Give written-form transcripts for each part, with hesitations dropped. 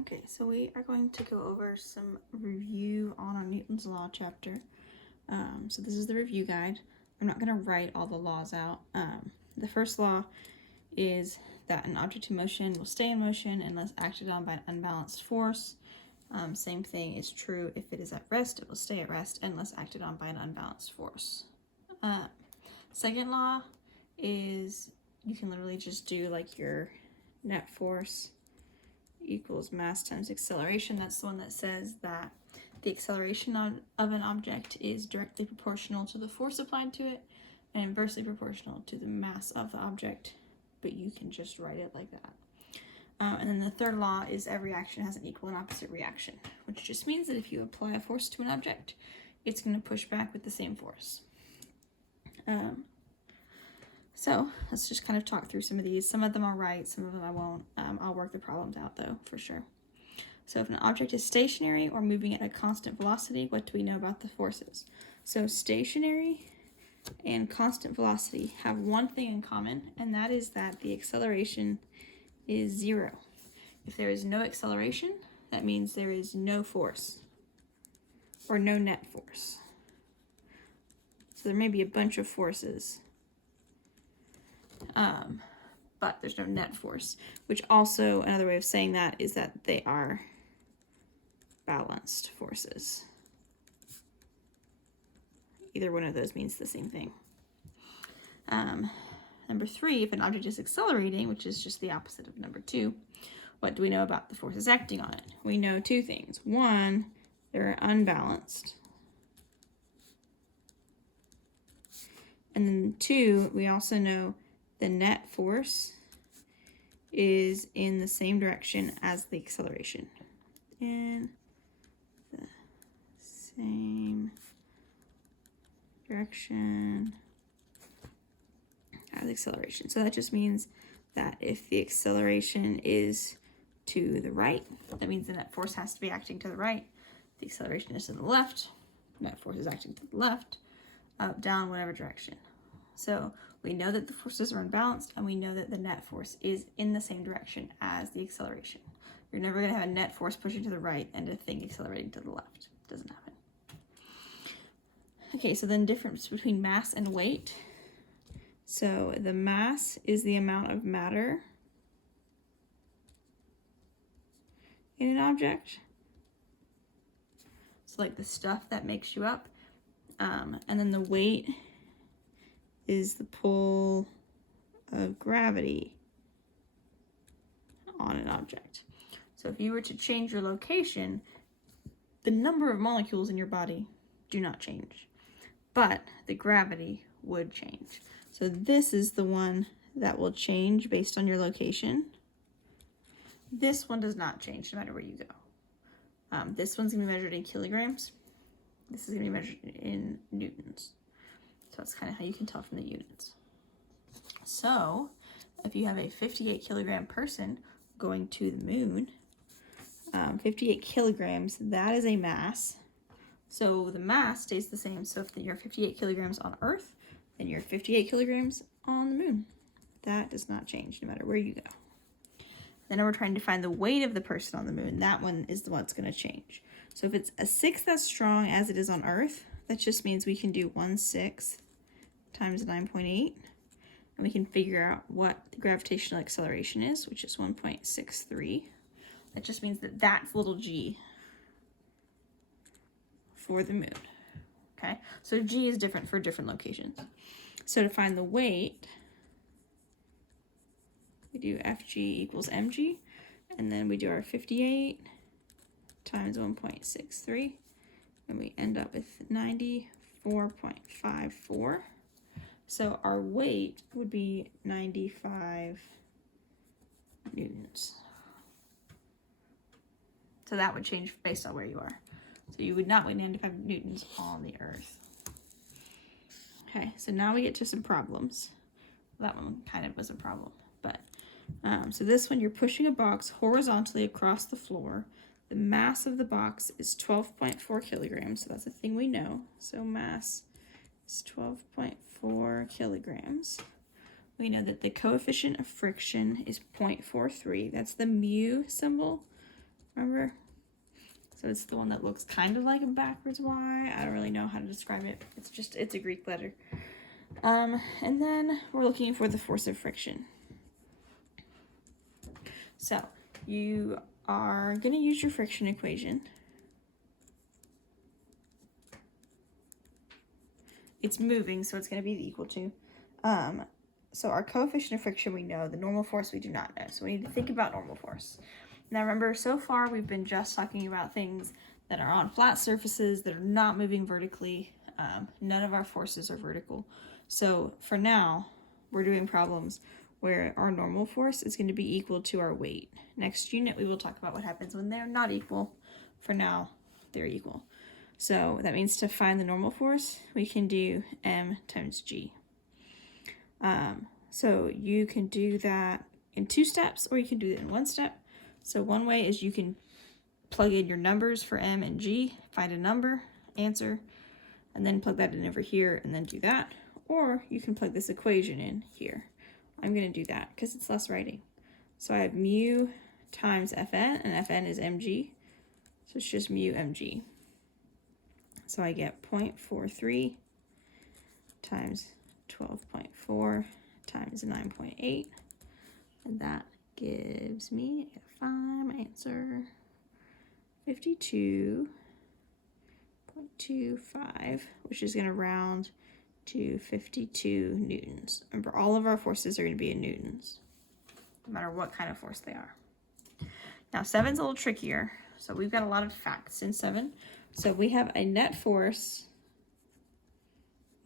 Okay, so we are going to go over some review on our Newton's Law chapter. So this is the review guide. I'm not going to write all the laws out. The first law is that an object in motion will stay in motion unless acted on by an unbalanced force. Same thing is true if it is at rest, it will stay at rest unless acted on by an unbalanced force. Second law is you can literally just do like your net force equals mass times acceleration. That's the one that says that the acceleration of an object is directly proportional to the force applied to it and inversely proportional to the mass of the object, but you can just write it like that. And then the third law is every action has an equal and opposite reaction, which just means that if you apply a force to an object, it's going to push back with the same force. So let's just kind of talk through some of these. Some of them I'll write, some of them I won't. I'll work the problems out though, for sure. So if an object is stationary or moving at a constant velocity, what do we know about the forces? So stationary and constant velocity have one thing in common, and that is that the acceleration is 0. If there is no acceleration, that means there is no force or no net force. So there may be a bunch of forces, but there's no net force, which also another way of saying that is that they are balanced forces. Either one of those means the same thing. Number 3, if an object is accelerating, which is just the opposite of number 2, what do we know about the forces acting on it? We know 2 things. 1, they're unbalanced. And then 2, we also know the net force is in the same direction as the acceleration. In the same direction as acceleration. So that just means that if the acceleration is to the right, that means the net force has to be acting to the right. If the acceleration is to the left, net force is acting to the left, up, down, whatever direction. So we know that the forces are unbalanced, and we know that the net force is in the same direction as the acceleration. You're never going to have a net force pushing to the right and a thing accelerating to the left. It doesn't happen. Okay, so then difference between mass and weight. So the mass is the amount of matter in an object. So like the stuff that makes you up. And then the weight is the pull of gravity on an object. So if you were to change your location, the number of molecules in your body do not change, but the gravity would change. So this is the one that will change based on your location. This one does not change no matter where you go. This one's gonna be measured in kilograms. This is gonna be measured in newtons. So that's kind of how you can tell from the units. So if you have a 58 kilogram person going to the moon, 58 kilograms, that is a mass. So the mass stays the same. So if you're 58 kilograms on Earth, then you're 58 kilograms on the moon. That does not change no matter where you go. Then we're trying to find the weight of the person on the moon. That one is the one that's going to change. So if it's a 6th as strong as it is on Earth, that just means we can do 1/6 times 9.8. And we can figure out what the gravitational acceleration is, which is 1.63. That just means that that's little g for the moon. Okay, so g is different for different locations. So to find the weight, we do Fg equals mg, and then we do our 58 times 1.63, and we end up with 94.54. So our weight would be 95 newtons. So that would change based on where you are. So you would not weigh 95 newtons on the Earth. Okay, so now we get to some problems. That one kind of was a problem, but so this one, you're pushing a box horizontally across the floor. The mass of the box is 12.4 kilograms, so that's a thing we know. So mass is 12.4 kilograms. We know that the coefficient of friction is 0.43. That's the mu symbol. Remember? So it's the one that looks kind of like a backwards Y. I don't really know how to describe it. It's a Greek letter. And then we're looking for the force of friction. So you are going to use your friction equation. It's moving, so it's going to be equal to. So our coefficient of friction we know, the normal force we do not know. So we need to think about normal force. Now remember, so far we've been just talking about things that are on flat surfaces that are not moving vertically. None of our forces are vertical. So for now, we're doing problems where our normal force is going to be equal to our weight. Next unit, we will talk about what happens when they're not equal. For now, they're equal. So that means to find the normal force, we can do m times g. So you can do that in 2 steps, or you can do it in 1 step. So one way is you can plug in your numbers for m and g, find a number, answer, and then plug that in over here and then do that. Or you can plug this equation in here. I'm going to do that because it's less writing. So I have mu times Fn, and Fn is mg. So it's just mu mg. So I get 0.43 times 12.4 times 9.8. And that gives me, I find my answer, 52.25, which is going to round to 52 newtons. Remember, all of our forces are going to be in newtons, no matter what kind of force they are. Now, 7's a little trickier, so we've got a lot of facts in 7. So we have a net force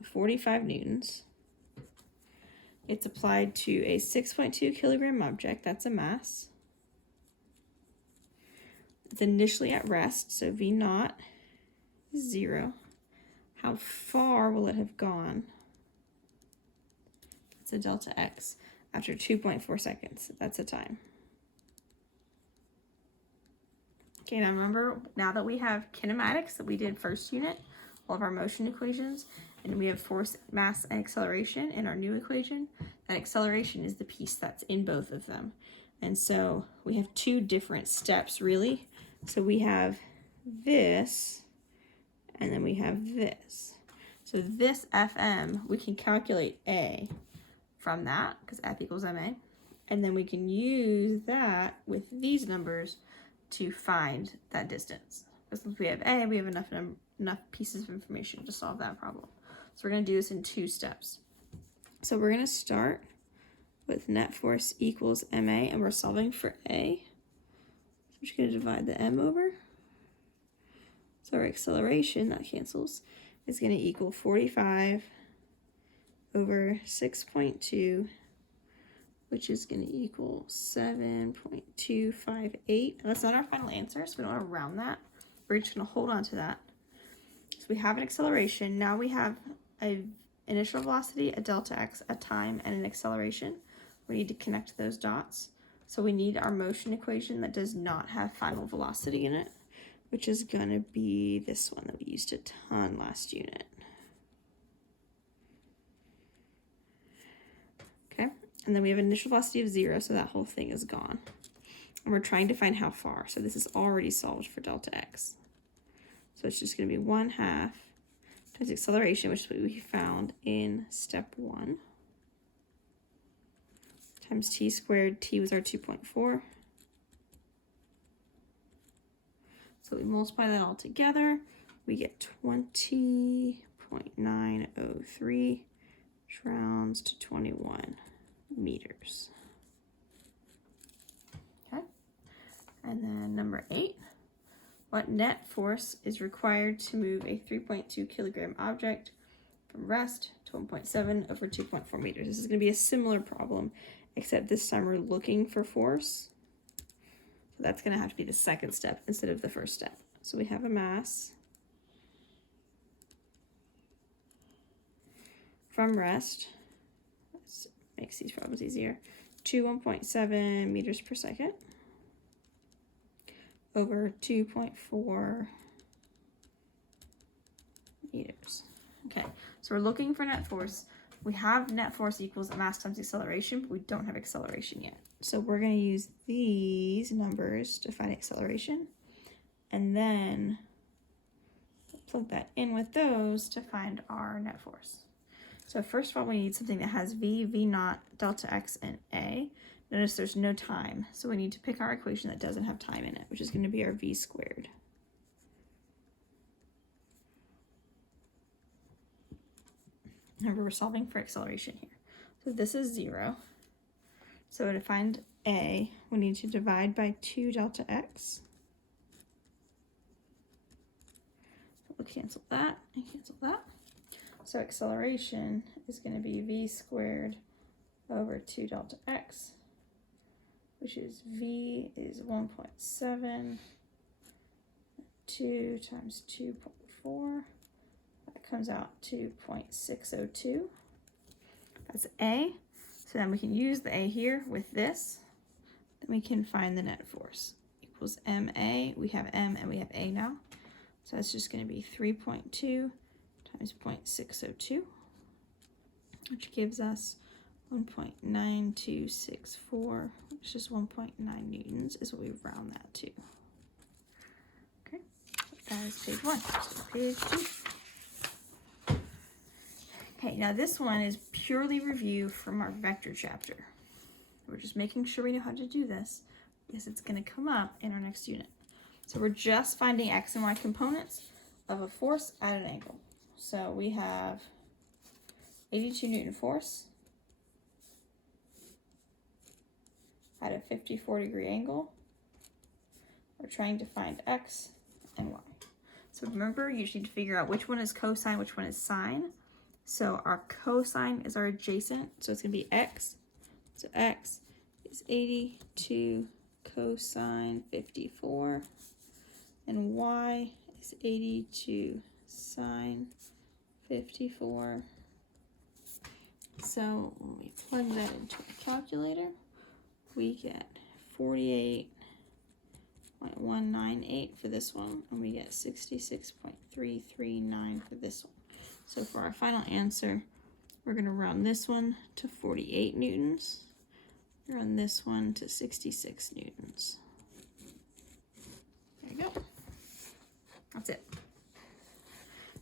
of 45 newtons. It's applied to a 6.2 kilogram object, that's a mass. It's initially at rest, so V naught is 0. How far will it have gone? It's a delta x after 2.4 seconds. That's a time. Okay, now remember, now that we have kinematics that we did first unit, all of our motion equations, and we have force, mass, and acceleration in our new equation, that acceleration is the piece that's in both of them. And so we have 2 different steps, really. So we have this, and then we have this. So this Fm, we can calculate A from that, because F equals ma. And then we can use that with these numbers to find that distance. Because since we have A, we have enough pieces of information to solve that problem. So we're going to do this in 2 steps. So we're going to start with net force equals ma, and we're solving for A. So I'm just going to divide the m over. So our acceleration, that cancels, is going to equal 45 over 6.2, which is going to equal 7.258. That's not our final answer, so we don't want to round that. We're just going to hold on to that. So we have an acceleration. Now we have an initial velocity, a delta x, a time, and an acceleration. We need to connect those dots. So we need our motion equation that does not have final velocity in it, which is going to be this one that we used a ton last unit. Okay, and then we have an initial velocity of 0, so that whole thing is gone. And we're trying to find how far, so this is already solved for delta x. So it's just going to be 1/2 times acceleration, which is what we found in step 1, times t squared. T was our 2.4. So we multiply that all together, we get 20.903, which rounds to 21 meters. Okay, and then number 8. What net force is required to move a 3.2 kilogram object from rest to 1.7 over 2.4 meters? This is going to be a similar problem, except this time we're looking for force. So that's going to have to be the second step instead of the first step. So we have a mass from rest, this makes these problems easier, to 1.7 meters per second over 2.4 meters. Okay, so we're looking for net force We have net force equals mass times acceleration, but we don't have acceleration yet. So we're going to use these numbers to find acceleration, and then plug that in with those to find our net force. So first of all, we need something that has v, v naught, delta x, and a. Notice there's no time, so we need to pick our equation that doesn't have time in it, which is going to be our v squared. Remember, we're solving for acceleration here. So this is 0. So to find a, we need to divide by 2 delta x. So we'll cancel that and cancel that. So acceleration is going to be v squared over 2 delta x, which is v is 1.7, 2 times 2.4. That comes out to 0.602. That's a. So then we can use the a here with this. Then we can find the net force. Equals ma. We have m and we have a now. So that's just going to be 3.2 times 0.602, which gives us 1.9264, which is 1.9 newtons, is what we round that to. Okay, so that is page 1. So page 2. Okay, now this one is purely review from our vector chapter. We're just making sure we know how to do this because it's going to come up in our next unit. So we're just finding x and y components of a force at an angle. So we have 82 Newton force at a 54-degree angle. We're trying to find x and y. So remember, you just need to figure out which one is cosine, which one is sine. So our cosine is our adjacent, so it's going to be x. So x is 82 cosine 54, and y is 82 sine 54. So when we plug that into a calculator, we get 48.198 for this one, and we get 66.339 for this one. So for our final answer, we're going to round this one to 48 newtons, round this one to 66 newtons. There you go. That's it.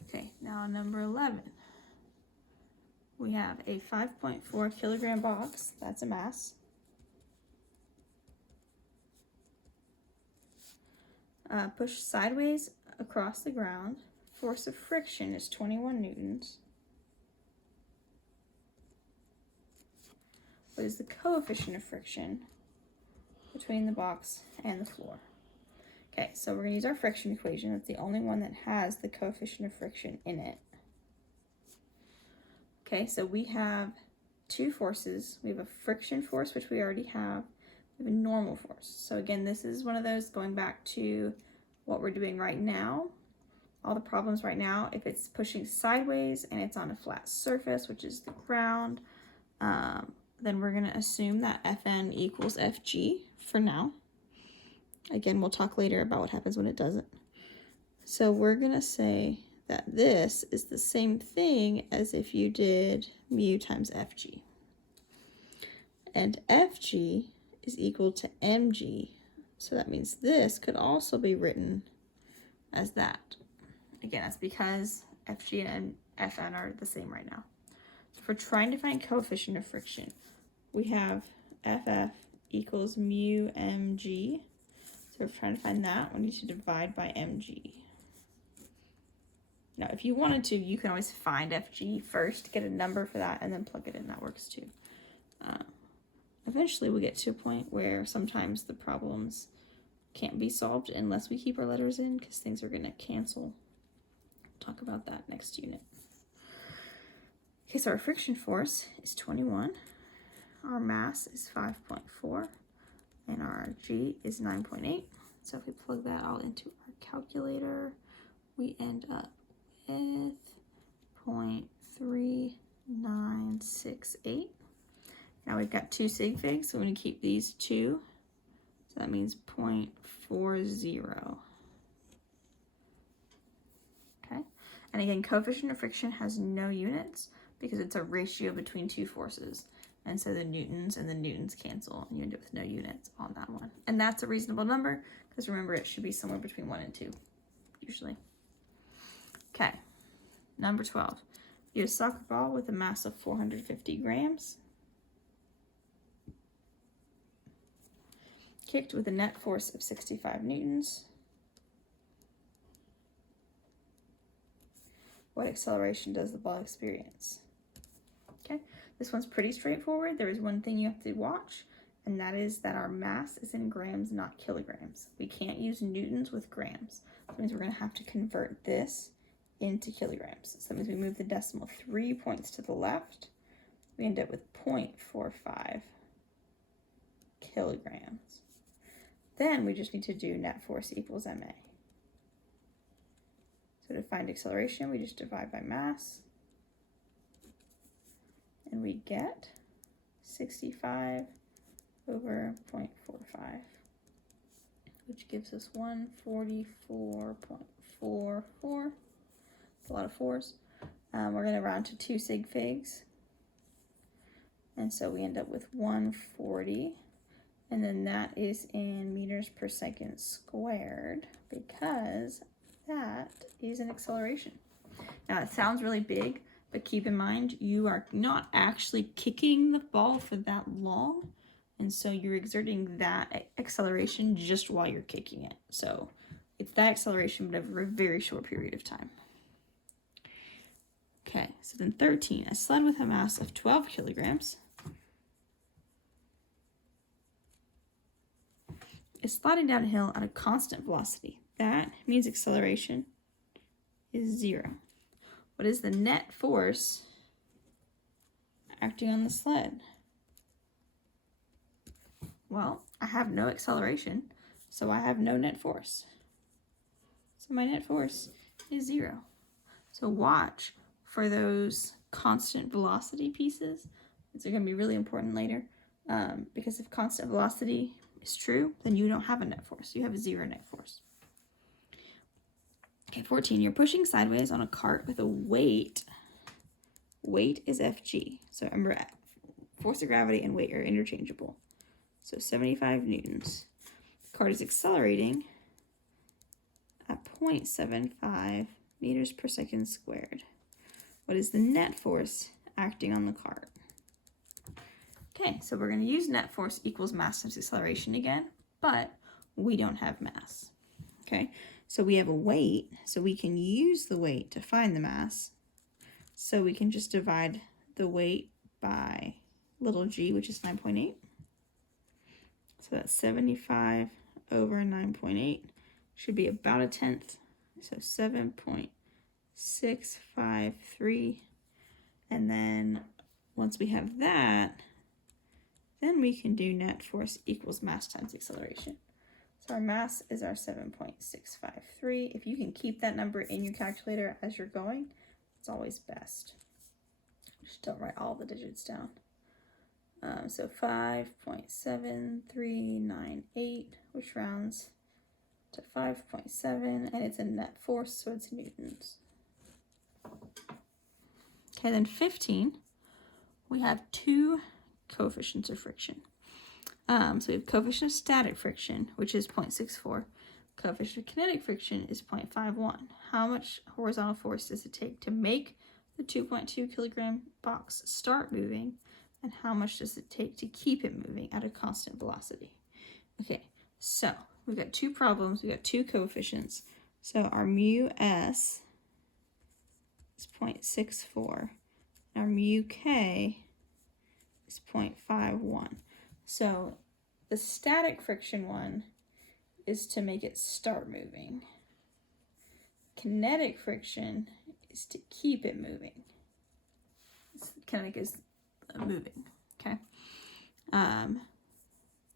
Okay, now number 11. We have a 5.4 kilogram box, that's a mass. Push sideways across the ground. Force of friction is 21 newtons. What is the coefficient of friction between the box and the floor? Okay, so we're going to use our friction equation. That's the only one that has the coefficient of friction in it. Okay, so we have two forces. We have a friction force, which we already have. We have a normal force. So again, this is one of those going back to what we're doing right now. All the problems right now, if it's pushing sideways and it's on a flat surface, which is the ground, then we're going to assume that Fn equals Fg for now. Again, we'll talk later about what happens when it doesn't. So we're going to say that this is the same thing as if you did mu times Fg. And Fg is equal to mg. So that means this could also be written as that. Again, that's because Fg and Fn are the same right now. So if we're trying to find coefficient of friction, we have Ff equals mu mg. So if we're trying to find that, we need to divide by mg. Now, if you wanted to, you can always find Fg first, get a number for that, and then plug it in. That works too. Eventually, we'll get to a point where sometimes the problems can't be solved unless we keep our letters in, because things are going to cancel. Talk about that next unit. Okay, so our friction force is 21. Our mass is 5.4. And our G is 9.8. So if we plug that all into our calculator, we end up with 0.3968. Now we've got two sig figs, so we're going to keep these two. So that means 0.40. Okay. And again, coefficient of friction has no units, because it's a ratio between two forces. And so the newtons and the newtons cancel, and you end up with no units on that one. And that's a reasonable number, because remember, it should be somewhere between 1 and 2, usually. Okay, number 12. You have a soccer ball with a mass of 450 grams. Kicked with a net force of 65 newtons. What acceleration does the ball experience? Okay, this one's pretty straightforward. There is one thing you have to watch, and that is that our mass is in grams, not kilograms. We can't use newtons with grams. That means we're going to have to convert this into kilograms. So that means we move the decimal 3 points to the left. We end up with 0.45 kilograms. Then we just need to do net force equals ma. So to find acceleration, we just divide by mass. And we get 65 over 0.45, which gives us 144.44. It's a lot of fours. We're going to round to 2 sig figs. And so we end up with 140. And then that is in meters per second squared, because that is an acceleration. Now it sounds really big, but keep in mind you are not actually kicking the ball for that long, and so you're exerting that acceleration just while you're kicking it. So it's that acceleration, but over a very short period of time. Okay, so then 13, a sled with a mass of 12 kilograms is sliding down a hill at a constant velocity. That means acceleration is 0. What is the net force acting on the sled? Well, I have no acceleration, so I have no net force. So my net force is 0. So watch for those constant velocity pieces. These are going to be really important later, because if constant velocity is true, then you don't have a net force. You have a 0 net force. Okay, 14, you're pushing sideways on a cart with a weight. Weight is Fg. So remember, force of gravity and weight are interchangeable. So 75 newtons. The cart is accelerating at 0.75 meters per second squared. What is the net force acting on the cart? Okay, so we're going to use net force equals mass times acceleration again, but we don't have mass. Okay, so we have a weight, so we can use the weight to find the mass. So we can just divide the weight by little g, which is 9.8. So that's 75 over 9.8 should be about a tenth. So 7.653. And then once we have that, then we can do net force equals mass times acceleration. So our mass is our 7.653. If you can keep that number in your calculator as you're going, it's always best. Just don't write all the digits down. So 5.7398, which rounds to 5.7, and it's a net force, so it's newtons. Okay, then 15, we have 2 coefficients of friction. So we have coefficient of static friction, which is 0.64. Coefficient of kinetic friction is 0.51. How much horizontal force does it take to make the 2.2 kilogram box start moving, and how much does it take to keep it moving at a constant velocity? Okay, so we've got 2 problems, we've got 2 coefficients. So our mu s is 0.64, and our mu k is 0.51. So the static friction one is to make it start moving. Kinetic friction is to keep it moving. Kinetic is moving, okay?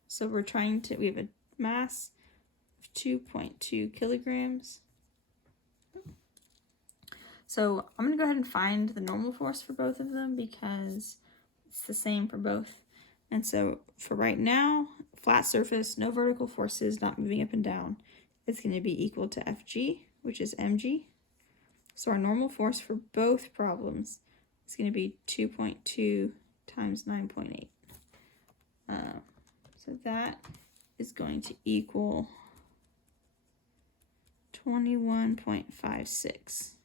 So we have a mass of 2.2 kilograms. So I'm gonna go ahead and find the normal force for both of them because it's the same for both. And so for right now, flat surface, no vertical forces, not moving up and down, it's going to be equal to Fg, which is mg. So our normal force for both problems It's going to be 2.2 times 9.8. So that is going to equal 21.56. So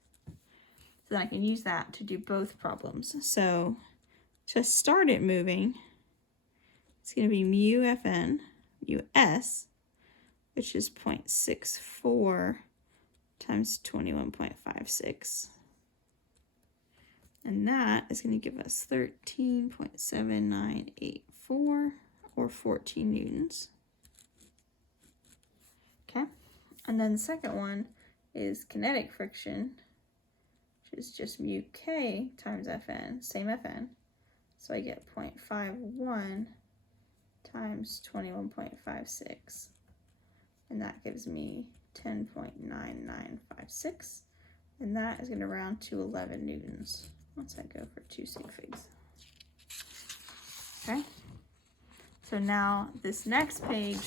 then I can use that to do both problems. So to start it moving, it's going to be mu Fn, mu S, which is 0.64 times 21.56. And that is going to give us 13.7984 or 14 newtons. Okay. And then the second one is kinetic friction, which is just mu K times Fn, same Fn. So I get 0.51 times 21.56. And that gives me 10.9956. And that is going to round to 11 newtons once I go for 2 sig figs. Okay. So now this next page,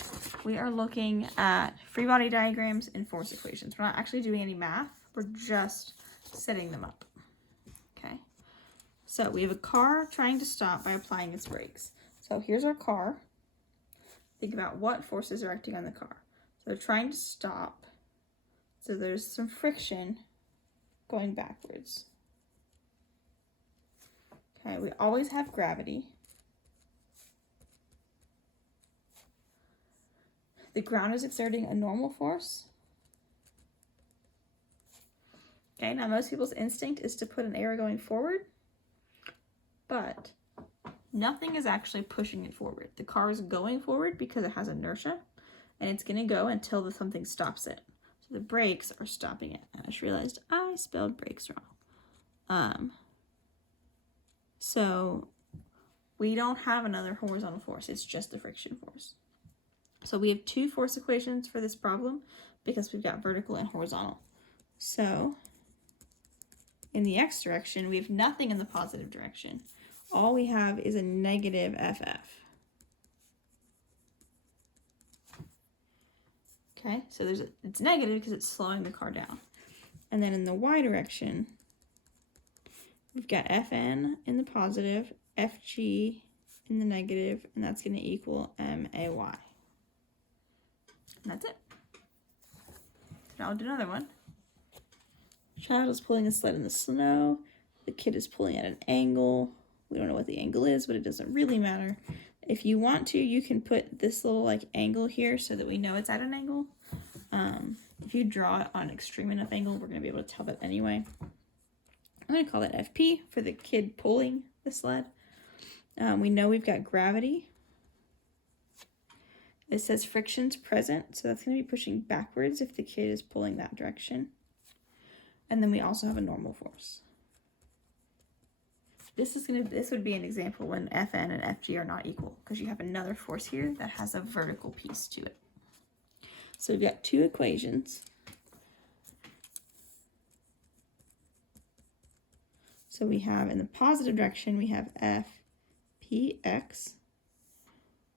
we are looking at free body diagrams and force equations. We're not actually doing any math. We're just setting them up. Okay. So we have a car trying to stop by applying its brakes. So here's our car. Think about what forces are acting on the car. So they're trying to stop. So there's some friction going backwards. Okay, we always have gravity. The ground is exerting a normal force. Okay, now most people's instinct is to put an arrow going forward, but nothing is actually pushing it forward. The car is going forward because it has inertia, and it's going to go until something stops it. So the brakes are stopping it. I just realized I spelled brakes wrong. So we don't have another horizontal force. It's just the friction force. So we have two force equations for this problem because we've got vertical and horizontal. So in the x direction, we have nothing in the positive direction. All we have is a negative FF. Okay, so it's negative because it's slowing the car down. And then in the y direction, we've got Fn in the positive, Fg in the negative, and that's going to equal MAY. And that's it. Now I'll do another one. The child is pulling a sled in the snow. The kid is pulling at an angle. We don't know what the angle is, but it doesn't really matter. If you want to, you can put this little like angle here so that we know it's at an angle. If you draw it on an extreme enough angle, we're going to be able to tell that anyway. I'm going to call that FP for the kid pulling the sled. We know we've got gravity. It says friction's present, so that's going to be pushing backwards if the kid is pulling that direction. And then we also have a normal force. This would be an example when Fn and Fg are not equal, because you have another force here that has a vertical piece to it. So we've got two equations. So we have in the positive direction, we have Fpx.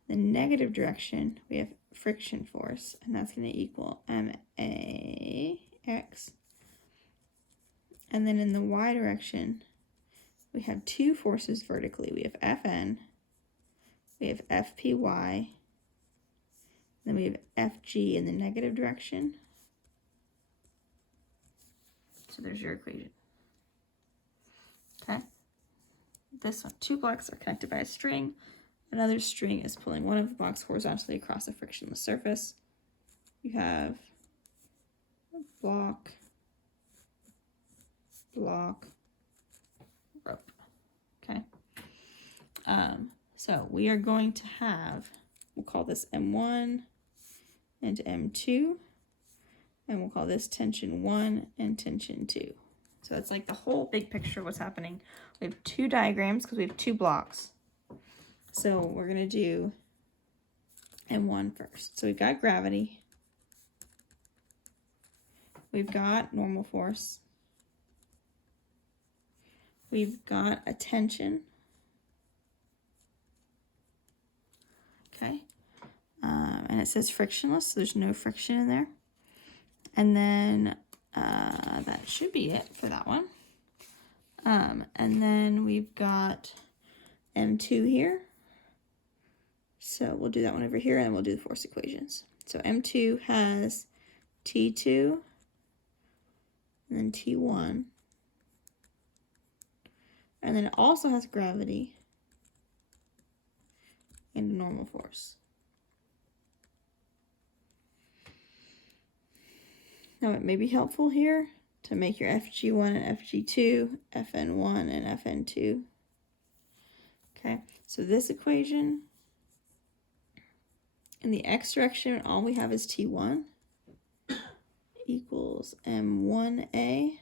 The negative direction, we have friction force, and that's going to equal MAX. And then in the y direction, we have two forces vertically. We have Fn, we have Fpy, then we have Fg in the negative direction. So there's your equation. Okay. This one, two blocks are connected by a string. Another string is pulling one of the blocks horizontally across a frictionless surface. You have block, rope. Okay. So we are going to have, we'll call this M1 and M2, and we'll call this tension 1 and tension 2. So it's like the whole big picture of what's happening. We have two diagrams because we have two blocks. So we're going to do M1 first. So we've got gravity. We've got normal force. We've got a tension. Okay. And it says frictionless, so there's no friction in there. And then that should be it for that one. And then we've got M2 here. So we'll do that one over here, and then we'll do the force equations. So M2 has T2, and then T1. And then it also has gravity and a normal force. Now it may be helpful here to make your FG1 and FG2, FN1 and FN2. Okay, so this equation, in the x direction, all we have is T1 equals M1A.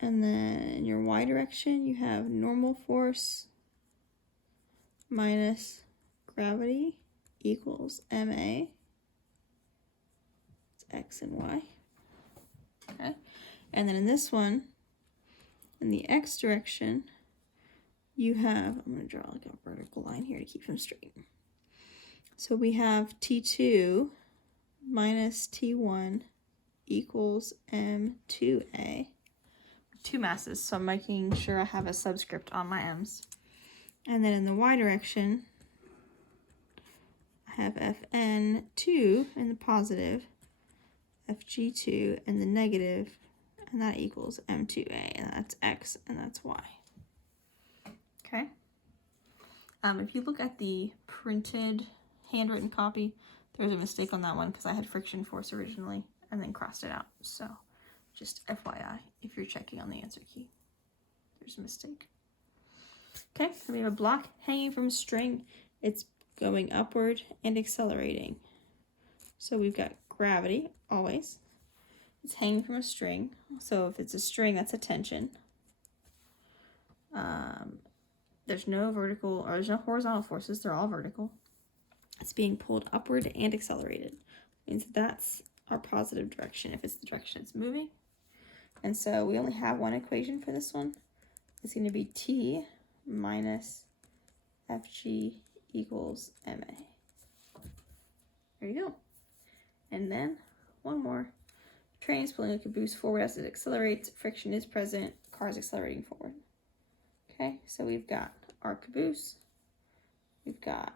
And then in your y direction, you have normal force minus gravity equals MA. It's x and y. Okay. And then in this one, in the x direction, you have, I'm going to draw like a vertical line here to keep them straight. So we have T2 minus T1 equals M2A. Two masses, so I'm making sure I have a subscript on my m's. And then in the y direction, I have Fn2 in the positive, Fg2 in the negative, and that equals M2A, and that's x and that's y. Okay. If you look at the printed handwritten copy, there's a mistake on that one because I had friction force originally and then crossed it out. So just FYI, if you're checking on the answer key, there's a mistake. Okay, so we have a block hanging from a string. It's going upward and accelerating. So we've got gravity, always. It's hanging from a string. So if it's a string, that's a tension. There's no vertical, or there's no horizontal forces. They're all vertical. It's being pulled upward and accelerated. Means that's our positive direction if it's the direction it's moving. And so we only have one equation for this one. It's going to be T minus Fg equals Ma. There you go. And then one more. Train is pulling a caboose forward as it accelerates. Friction is present. Car is accelerating forward. Okay, so we've got our caboose. We've got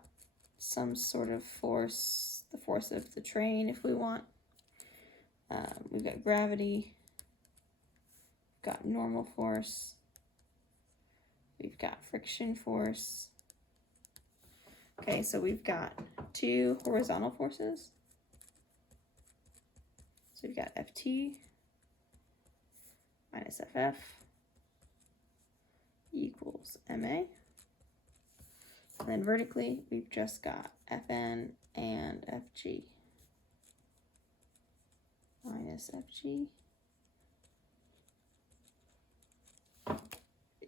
some sort of force, the force of the train if we want. We've got gravity. We've got normal force. We've got friction force. Okay, so we've got two horizontal forces. So we've got Ft minus Ff equals Ma. And then vertically, we've just got Fn and Fg minus Fg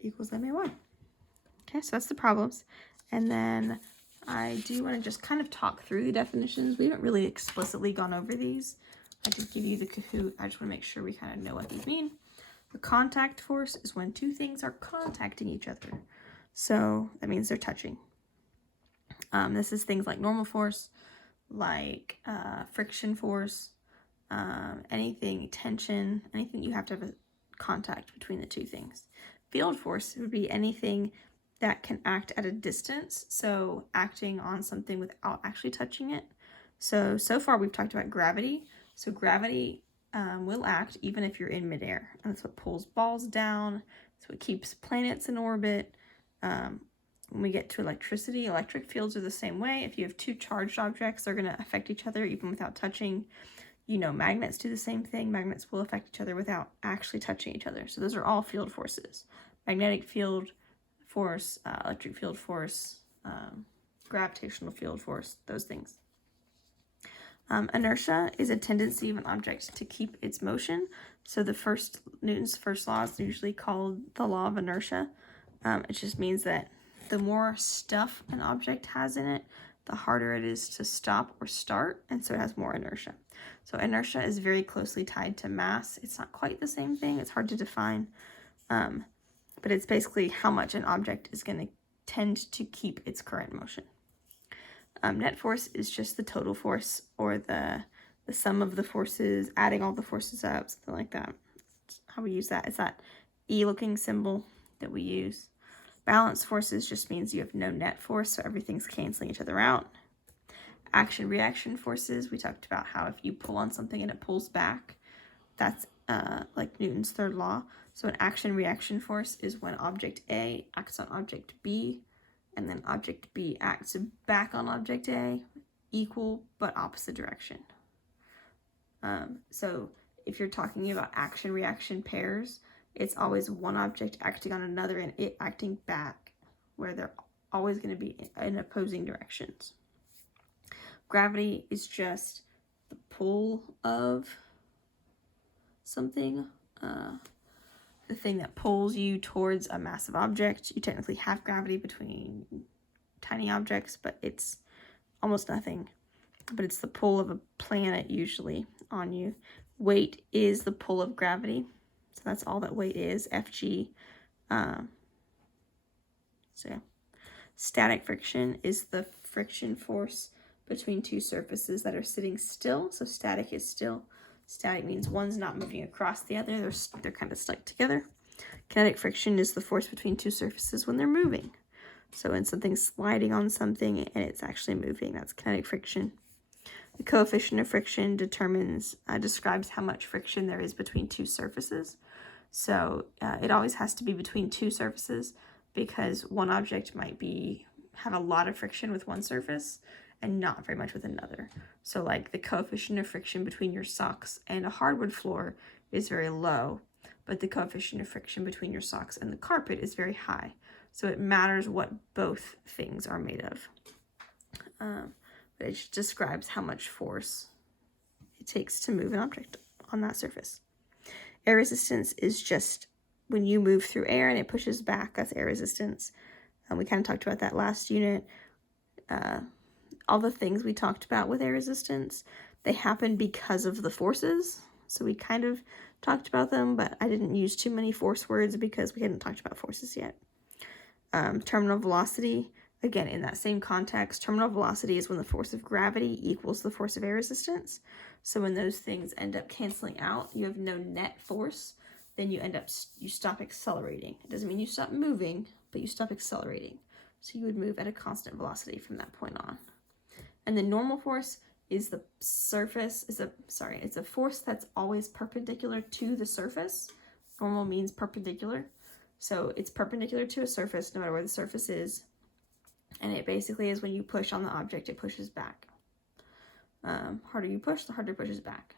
equals MAY. Okay, so that's the problems. And then I do want to just kind of talk through the definitions. We haven't really explicitly gone over these. I did give you the Kahoot. I just want to make sure we kind of know what these mean. The contact force is when two things are contacting each other. So that means they're touching. This is things like normal force, like friction force, anything, tension, anything you have to have a contact between the two things. Field force would be anything that can act at a distance, so acting on something without actually touching it. So far we've talked about gravity. So gravity will act even if you're in midair, and that's what pulls balls down. That's what keeps planets in orbit. When we get to electricity, electric fields are the same way. If you have two charged objects, they're going to affect each other even without touching. You know, magnets do the same thing. Magnets will affect each other without actually touching each other. So those are all field forces. Magnetic field force, electric field force, gravitational field force, those things. Inertia is a tendency of an object to keep its motion. So Newton's first law is usually called the law of inertia. It just means that the more stuff an object has in it, the harder it is to stop or start, and so it has more inertia. So inertia is very closely tied to mass. It's not quite the same thing. It's hard to define, but it's basically how much an object is going to tend to keep its current motion. Net force is just the total force, or the sum of the forces, adding all the forces up, something like that. That's how we use that. It's that E-looking symbol that we use. Balance forces just means you have no net force, so everything's canceling each other out. Action-reaction forces, we talked about how if you pull on something and it pulls back, that's like Newton's third law. So an action-reaction force is when object A acts on object B, and then object B acts back on object A, equal but opposite direction. So if you're talking about action-reaction pairs, it's always one object acting on another and it acting back, where they're always going to be in opposing directions. Gravity is just the pull of something, the thing that pulls you towards a massive object. You technically have gravity between tiny objects, but it's almost nothing. But it's the pull of a planet usually on you. Weight is the pull of gravity. So that's all that weight is, Fg. So static friction is the friction force between two surfaces that are sitting still. So static is still. Static means one's not moving across the other. They're kind of stuck together. Kinetic friction is the force between two surfaces when they're moving. So when something's sliding on something and it's actually moving, that's kinetic friction. The coefficient of friction describes how much friction there is between two surfaces. So it always has to be between two surfaces, because one object might have a lot of friction with one surface and not very much with another. So like the coefficient of friction between your socks and a hardwood floor is very low, but the coefficient of friction between your socks and the carpet is very high. So it matters what both things are made of. But it just describes how much force it takes to move an object on that surface. Air resistance is just when you move through air and it pushes back, that's air resistance. We kind of talked about that last unit. All the things we talked about with air resistance, they happen because of the forces. So we kind of talked about them, but I didn't use too many force words because we hadn't talked about forces yet. Terminal velocity, again, in that same context, terminal velocity is when the force of gravity equals the force of air resistance. So when those things end up canceling out, you have no net force, then you stop accelerating. It doesn't mean you stop moving, but you stop accelerating. So you would move at a constant velocity from that point on. And the normal force is it's a force that's always perpendicular to the surface. Normal means perpendicular. So it's perpendicular to a surface no matter where the surface is. And it basically is when you push on the object, it pushes back. Harder you push, the harder it pushes back.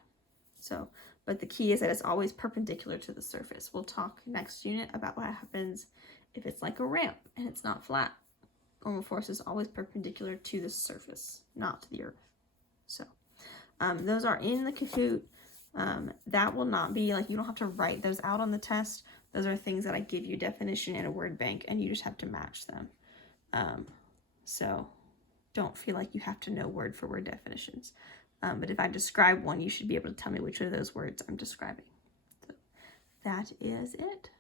So, but the key is that it's always perpendicular to the surface. We'll talk next unit about what happens if it's like a ramp and it's not flat. Normal force is always perpendicular to the surface, not to the earth. So, those are in the Kahoot. That will not be like, you don't have to write those out on the test. Those are things that I give you definition in a word bank and you just have to match them. So don't feel like you have to know word for word definitions. But if I describe one, you should be able to tell me which of those words I'm describing. So that is it.